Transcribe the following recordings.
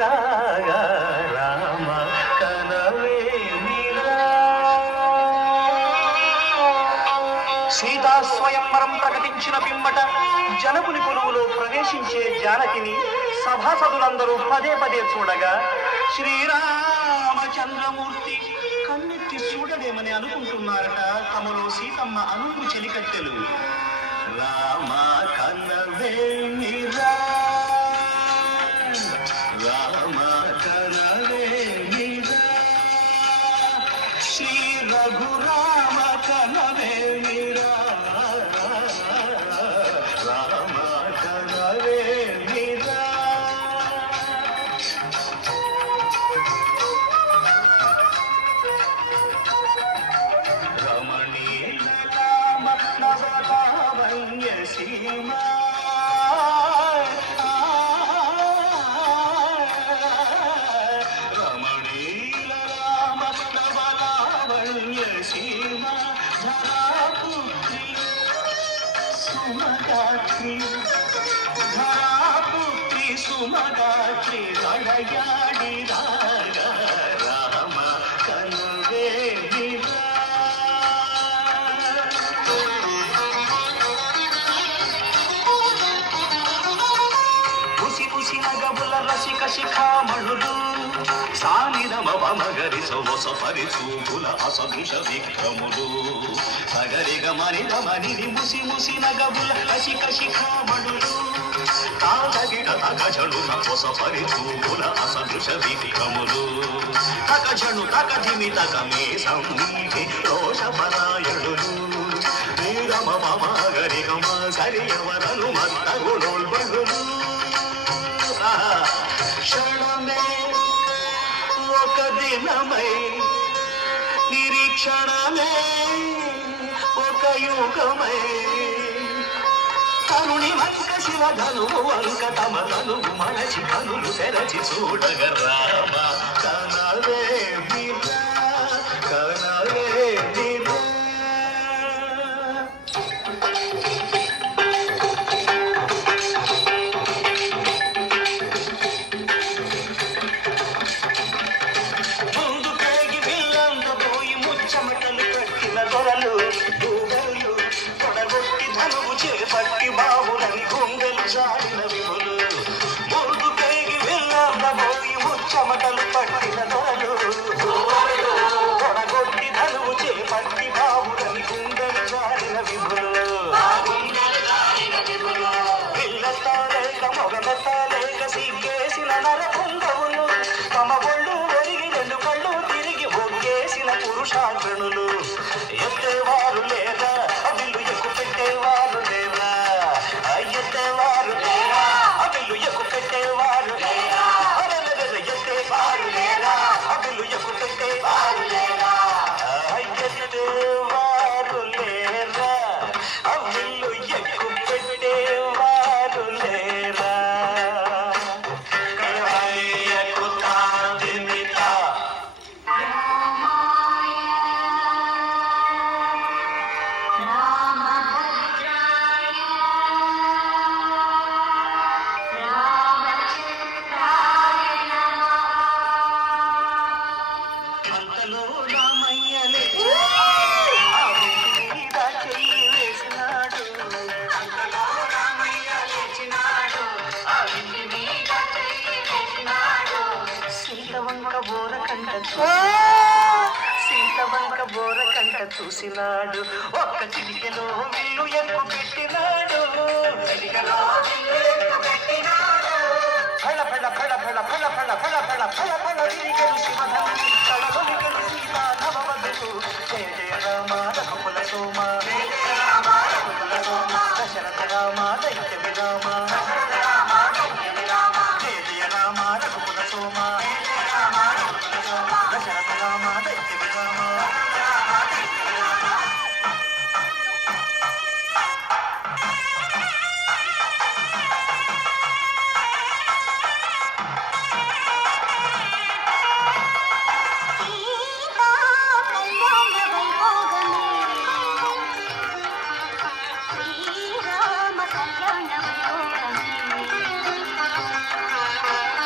రాగా రామ కనవేమిరా. సీతా స్వయంవరం ప్రకటించిన పిమ్మట జనకుని కొలువులో ప్రవేశించే జానకిని సభాసదులందరూ పదే పదే చూడగా శ్రీరామచంద్రమూర్తి కన్నెత్తి చూడలేమని అనుకుంటున్నారట తమలో సీతమ్మ అనుకు చెలికత్తెలు. రామ కనవేమిరా రామ కనవేమిరా శ్రీ రఘురామ కనవేమిరా రామ కనవేమిరా. రమణీయ రామ నవలావణ్య సీమా రమణీల రామ నవలావణ్య సీమా ధరాపుత్రి సుమగాత్రి ధరాపుత్రి సుమగాత్రి రడయాడి రాగా రామ కనువేమిరా. కుసి కుసి నగబుల రసిక శిఖామణులు సానిధమ మగరి సొవస పరిచూపుల అసదృశ విక్రములు సగరిగ మనిధమని ముసి ముసి నగబుల రసిక శిఖామణులు తాగిట తగజను నొస పరిచూపుల అసదృశ విక్రములు తగజను తగధిమి తగమే సంవీతి రోషపరాయణులు నీరమ మగరి గమ సరియవరను మత్తగుణోల్బణులు. క్షణమే ఒక దినమై నిరీక్షణమే ఒక యుగమై తరుణి వంక శివధనువు వంక తమ తనువు మనచి కనులు తెరచి చూడగ రామ కనవేమిరా కనవేమిరా. చేపట్టి బాబులని గుండెలు జారిన విములు ముందు పేగి వెళ్ళబోయి ముచ్చమటలు పట్టిన దొరలు తొడగొట్టి ధనువు చేపట్టి బాబులని గుండెలు జారిన విములు పిల్లెత్తాలేక మొగమెత్తాలేక సిగ్గేసిన నరపుంగవులు తమ ఒళ్ళు ఒరిగి రెండు కళ్ళు తిరిగి ఒగ్గేసిన పురుషాగ్రణులు ఎత్తేవారు లేదా అవిల్లు ఎక్కువ పెట్టేవారు లేరా ఎత్తేవారు లేరా అవిల్లు ఎక్కువ పెట్టేవారు లేరా ఎత్తేవారు లేరా అవిల్లు ఎక్కువ పెట్టేవారు లేరా ఎత్తేవారు లేరా అవిల్లు ఎక్కువ పెట్టేవారు లేరా. అంతలో రామయ్యలే ఆ వెండి మీద చెయ్యి వేసినాడు. అంతలో రామయ్య లేచినాడు ఆ వెండి మీద చెయ్యి వేసినాడు. సీతవంక బోర కంట చూసినాడు ఒక్క చిటికెలో విల్లు ఎక్కువ పెట్టినాడు. ఫళ ఫళ ఫళ ఫళ ఫళ ఫళ ఫళ ఫళ ఫళ ఫళ విరిగలు శివధనుడు కళగొలిగలు సీతా నవవధులు. జయ జయ రామ రఘుకుల సోమ దశరథ రామ దైత్య విరామ జయ జయ రామ రఘుకుల సోమ దశరథ రామ దైత్య విరామ.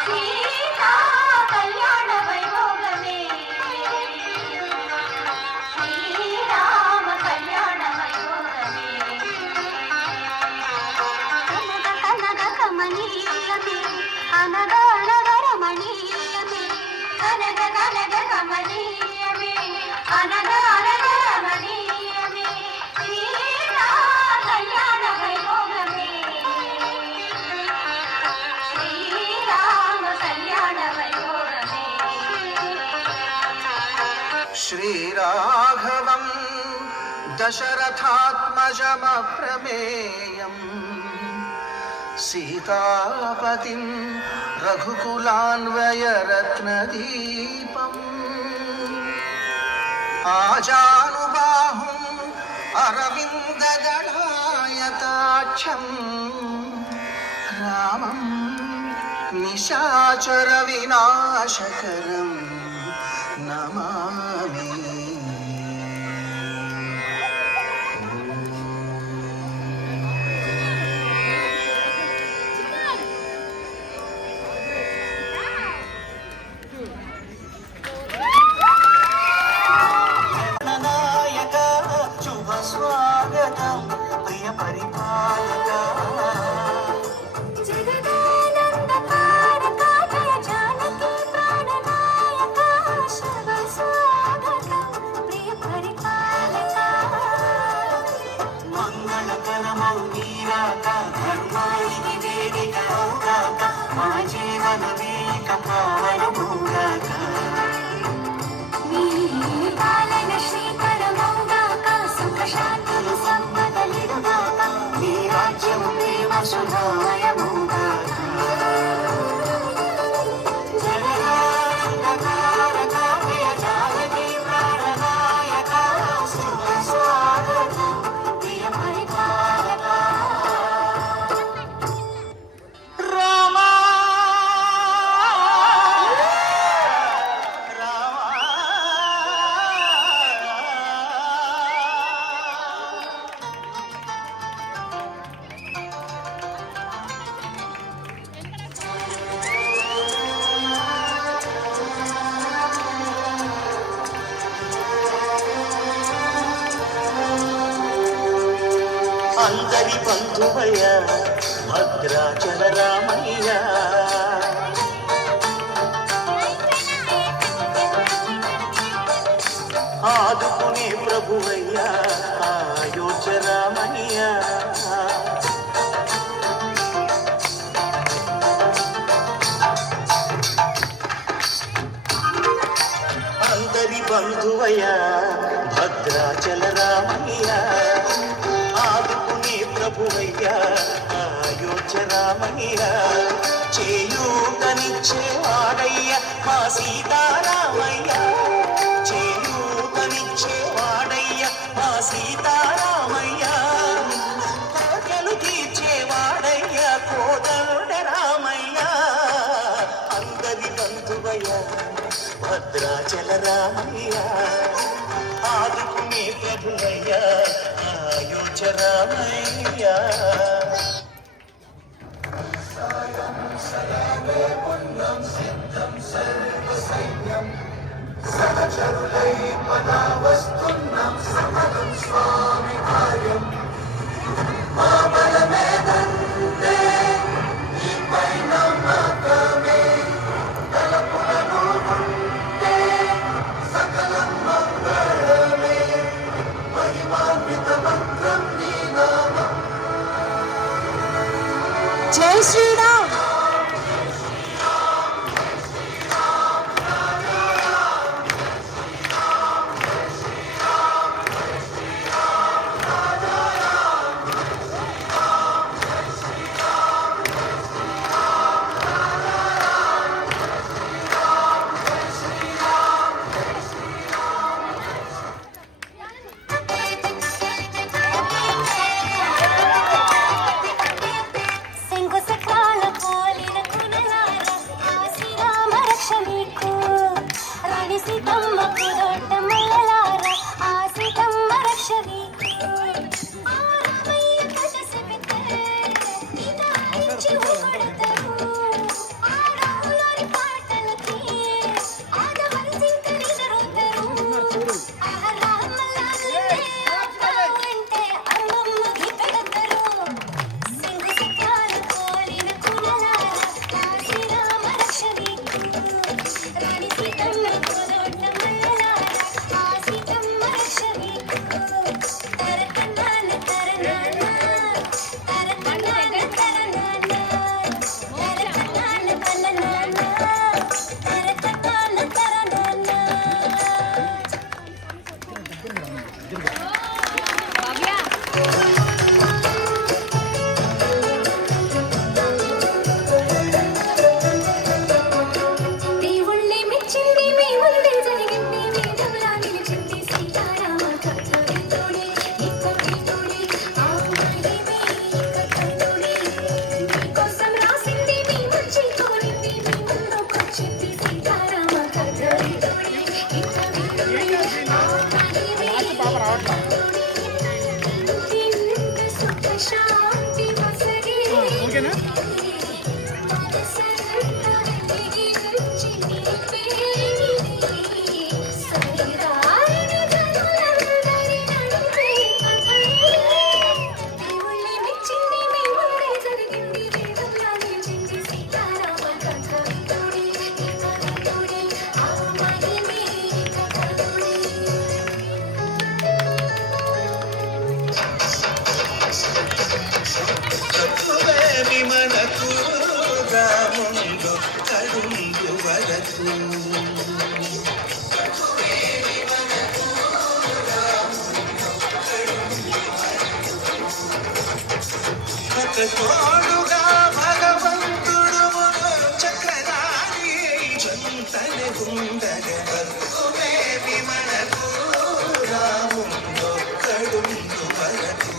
సీతా श्रीराघवं दशरथात्मजमप्रमेयम् सीतापतिं रघुकुलान्वयरत्नदीपम् आजानुबाहुम् अरविन्ददलायताक्षं रामं निशाचरविनाशकरं नमामि। स्वागतं प्रिय परिपालक जगदानन्दकारका जय जानकी प्राणनायक शुभ स्वागतं प्रिय परिपालक मंगलकरमौ नीराक धर्माనికి వేదిక అవుగాక మా జీవన వీక పావన భూగాక నీ పాలన శ్రీకరమౌగాక శాంతులు సంపదలిడుగాక నీ రాజ్యము ప్రేమ సుధామయముగాక జగదానందకారక ప్రియ జానకీ ప్రాణనాయక శుభ స్వాగతం ప్రియ పరిపాలక రామా అందరి బంధువయ్య భద్రాచల రామయ్య ఆదుకునే ప్రభువయ్య అయోధ్య రామయ్య అందరి బంధువయ్య భద్రాచల రామయ్య ఆదుకునే ప్రభువయ్య అయోధ్య రామయ్య చేయూతనిచ్చే వాడయ్య మా సీతారామయ్య చేయూతనిచ్చే వాడయ్య మా సీతారామయ్య కోటలు తీర్చే వాడయ్య కోదండ రామయ్య అందరి బంధువయ్య భద్రాచల రామయ్య ఆదుకునే ప్రభువయ్య అయోధ్య రామయ్య సహచరులై పదా వస్తున్నం సమగం స్వామి కార్యం మా బలమే దండే నీపై నమ్మకమే తలపులను ఉంటే సకలం మంగళమే మహిమాన్విత మంత్రం నీ నామం జై శ్రీరామ్ Thank you. తోడుగా భగవంతుడు చక్రధారి చంతనే ఉండగ బతుకువేమి మనకు రాముడొక్కడుండు వరకు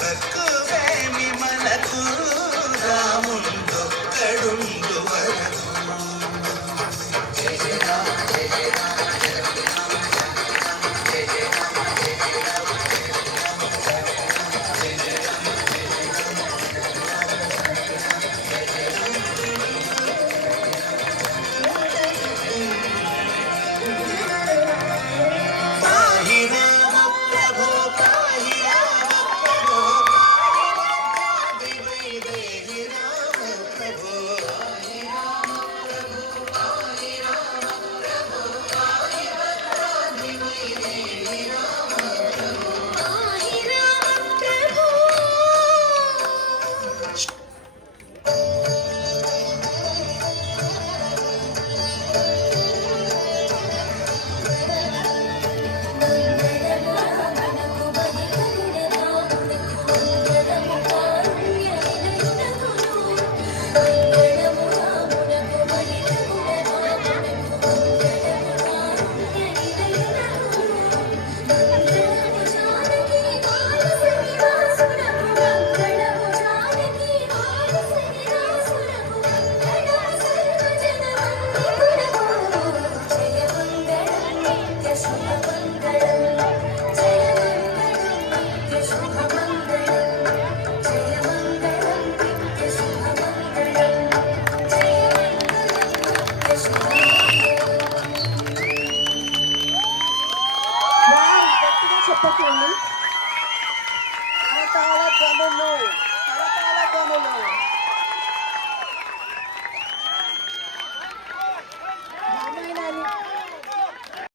బతుకువేమి మనకు రాముడొక్కడుండు వరకు